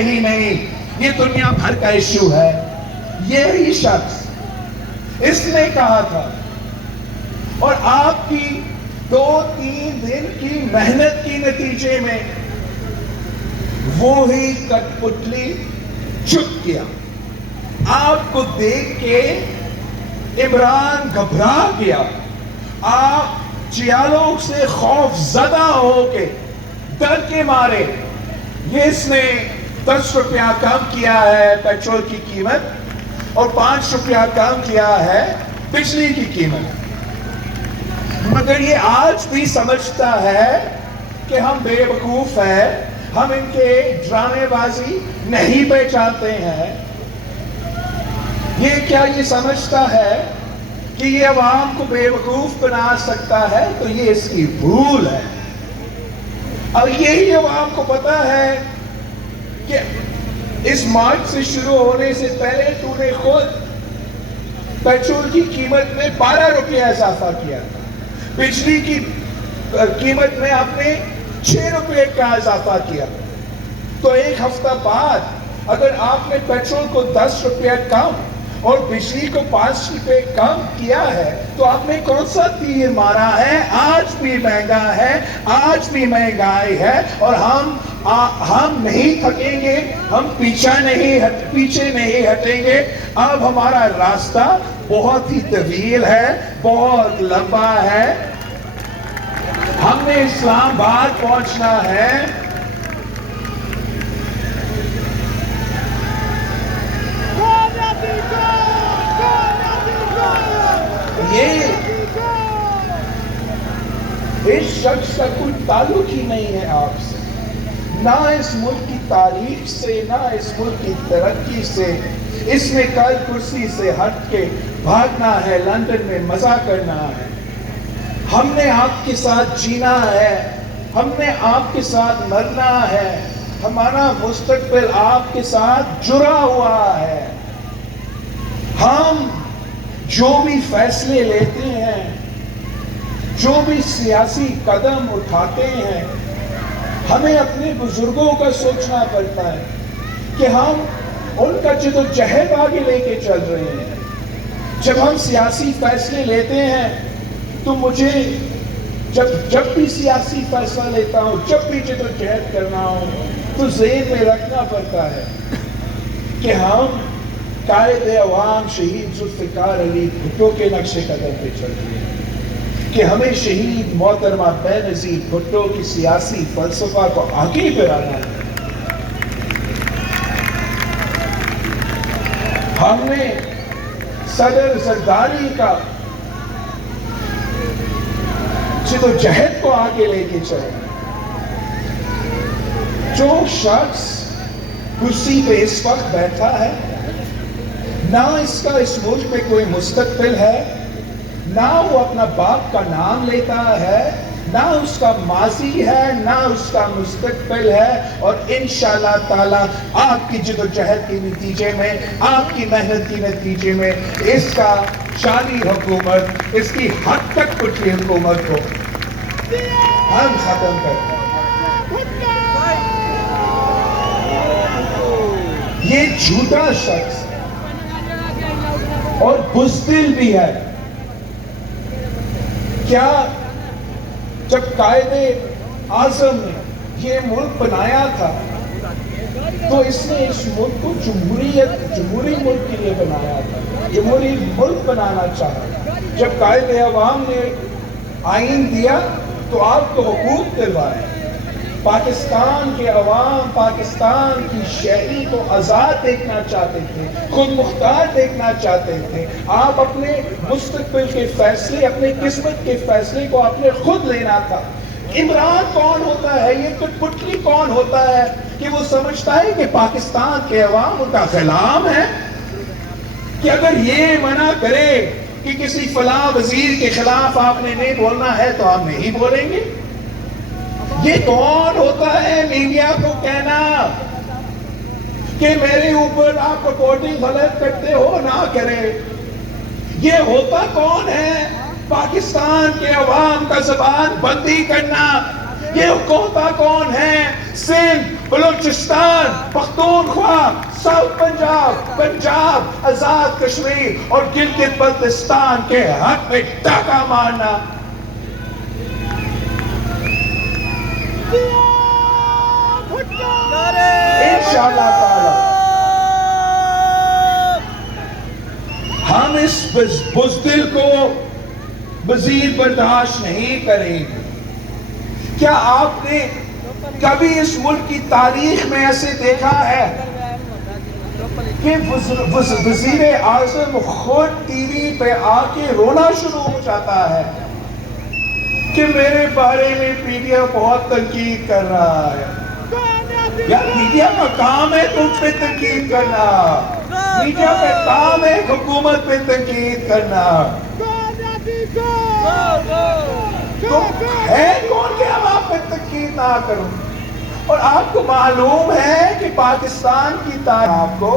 ہی نہیں، یہ دنیا بھر کا ایشو ہے۔ یہی شخص اس نے کہا تھا، اور آپ کی 2-3 دن کی محنت کی نتیجے میں وہی کٹ پتلی چپ کیا۔ آپ کو دیکھ کے عمران گھبرا گیا، آپ چیالوں سے خوف زدہ ہو کے ڈر کے مارے، یہ اس نے 10 روپیہ کم کیا ہے پیٹرول کی قیمت اور 5 روپیہ کم کیا ہے بجلی کی قیمت، مگر یہ آج بھی سمجھتا ہے کہ ہم بے وقوف ہیں، ہم ان کے ڈرامے بازی نہیں پہچانتے ہیں۔ یہ کیا یہ سمجھتا ہے کہ یہ عوام کو بے وقوف بنا سکتا ہے؟ تو یہ اس کی بھول ہے۔ اور یہی عوام کو پتا ہے کہ اس مارچ سے شروع ہونے سے پہلے تو نے خود پیٹرول کی قیمت میں 12 روپیہ اضافہ کیا تھا، بجلی کی قیمت میں آپ نے 6 روپے کا اضافہ کیا، تو ایک ہفتہ بعد اگر آپ نے پیٹرول کو 10 روپیہ کم اور بجلی کو 5 روپے کم کیا ہے تو آپ نے کون سا تیر مارا ہے؟ آج بھی مہنگا ہے، آج بھی مہنگائی ہے، اور ہم نہیں تھکیں گے، ہم پیچھے نہیں ہٹیں گے۔ اب ہمارا راستہ بہت ہی طویل ہے، بہت لمبا ہے، ہم نے اسلام آباد پہنچنا ہے۔ یہ اس شخص کا کوئی تعلق ہی نہیں ہے آپ سے، نہ اس ملک کی تاریخ سے، نہ اس ملک کی ترقی سے۔ اس نے کل کرسی سے ہٹ کے بھاگنا ہے، لندن میں مزہ کرنا ہے۔ ہم نے آپ کے ساتھ جینا ہے، ہم نے آپ کے ساتھ مرنا ہے، ہمارا مستقبل آپ کے ساتھ جڑا ہوا ہے۔ ہم جو بھی فیصلے لیتے ہیں، جو بھی سیاسی قدم اٹھاتے ہیں، ہمیں اپنے بزرگوں کا سوچنا پڑتا ہے کہ ہم ان کا جدوجہد آگے لے کے چل رہے ہیں۔ جب ہم سیاسی فیصلے لیتے ہیں تو مجھے جب بھی سیاسی فیصلہ لیتا ہوں، جب بھی جدوجہد کرنا ہو تو ذہن میں رکھنا پڑتا ہے کہ ہم قائد عوام شہید ذوالفقار علی بھٹو کے نقش قدم پہ چل رہے ہیں، کہ ہمیں شہید محترمہ بینظیر بھٹو کی سیاسی فلسفہ کو آگے بڑھانا ہے۔ ہم نے صدر زرداری کا جدوجہد کو آگے لے کے چلے۔ جو شخص کرسی پہ اس وقت بیٹھا ہے، نہ اس کا اس ملک میں کوئی مستقبل ہے، نہ وہ اپنا باپ کا نام لیتا ہے، نہ اس کا ماضی ہے، نہ اس کا مستقبل ہے، اور انشاءاللہ تعالی آپ کی جدوجہد کے نتیجے میں، آپ کی محنت کے نتیجے میں اس کا شالی حکومت، اس کی حد تک پٹلی حکومت کو ہم ختم کرتے ہیں۔ یہ جھوٹا شخص اور بزدل بھی ہے۔ کیا جب قائد اعظم نے یہ ملک بنایا تھا تو اس نے اس ملک کو جمہوری ملک کے لیے بنایا تھا، جمہوری ملک بنانا چاہا۔ جب قائد عوام نے آئین دیا تو آپ کو حقوق دلوائے، پاکستان کے عوام پاکستان کی شہری کو آزاد دیکھنا چاہتے تھے، خود مختار دیکھنا چاہتے تھے۔ آپ اپنے مستقبل کے فیصلے، اپنے قسمت کے فیصلے کو آپ نے خود لینا تھا۔ عمران کون ہوتا ہے؟ یہ کٹ پتلی کون ہوتا ہے کہ وہ سمجھتا ہے کہ پاکستان کے عوام ان کا غلام ہے، کہ اگر یہ منع کرے کہ کسی فلاں وزیر کے خلاف آپ نے نہیں بولنا ہے تو آپ نہیں بولیں گے؟ یہ کون ہوتا ہے میڈیا کو کہنا کہ میرے اوپر آپ رپورٹنگ غلط کرتے ہو، نہ کرے؟ یہ ہوتا کون ہے پاکستان کے عوام کا زبان بندی کرنا؟ یہ ہوتا کون ہے سندھ بلوچستان، پختونخوا، ساؤتھ پنجاب، آزاد کشمیر اور گلگت بلتستان کے حق میں ڈاکہ مارنا. انشاءاللہ تعالی ہم اس بزدل کو مزید برداشت نہیں کریں گے. کیا آپ نے کبھی اس ملک کی تاریخ میں ایسے دیکھا ہے کہ وزیر اعظم خود ٹی وی پہ آ کے رونا شروع ہو جاتا ہے کہ میرے بارے میں میڈیا بہت تنقید کر رہا ہے؟ یار میڈیا کا کام ہے تم پہ تنقید کرنا، میڈیا کا کام ہے حکومت پہ تنقید کرنا. تو ہے کون کہ ہم آپ پہ تنقید نہ کروں؟ اور آپ کو معلوم ہے کہ پاکستان کی تاریخ آپ کو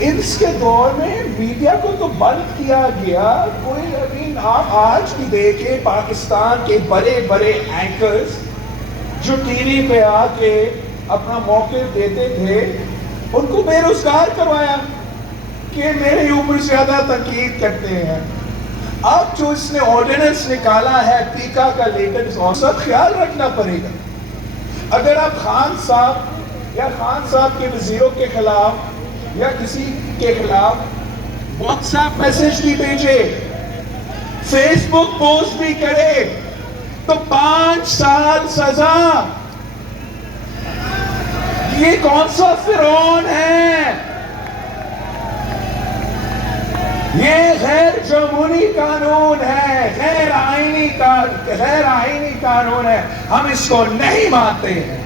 اس کے دور میں میڈیا کو تو بند کیا گیا. کوئی ابھی آپ آج بھی دیکھیں پاکستان کے بڑے بڑے اینکرز جو ٹی وی پہ آ کے اپنا موقف دیتے تھے ان کو بے روزگار کروایا کہ میرے اوپر زیادہ تنقید کرتے ہیں. اب جو اس نے آرڈیننس نکالا ہے ٹیکا کا لیٹسٹ سب خیال رکھنا پڑے گا. اگر آپ خان صاحب یا خان صاحب کے وزیروں کے خلاف یا کسی کے خلاف واٹس ایپ میسج بھی بھیجے، فیس بک پوسٹ بھی کرے تو 5 سال سزا. یہ کون سا فرعون ہے؟ یہ غیر جمہوری قانون ہے، غیر آئینی قانون ہے. ہم اس کو نہیں مانتے ہیں.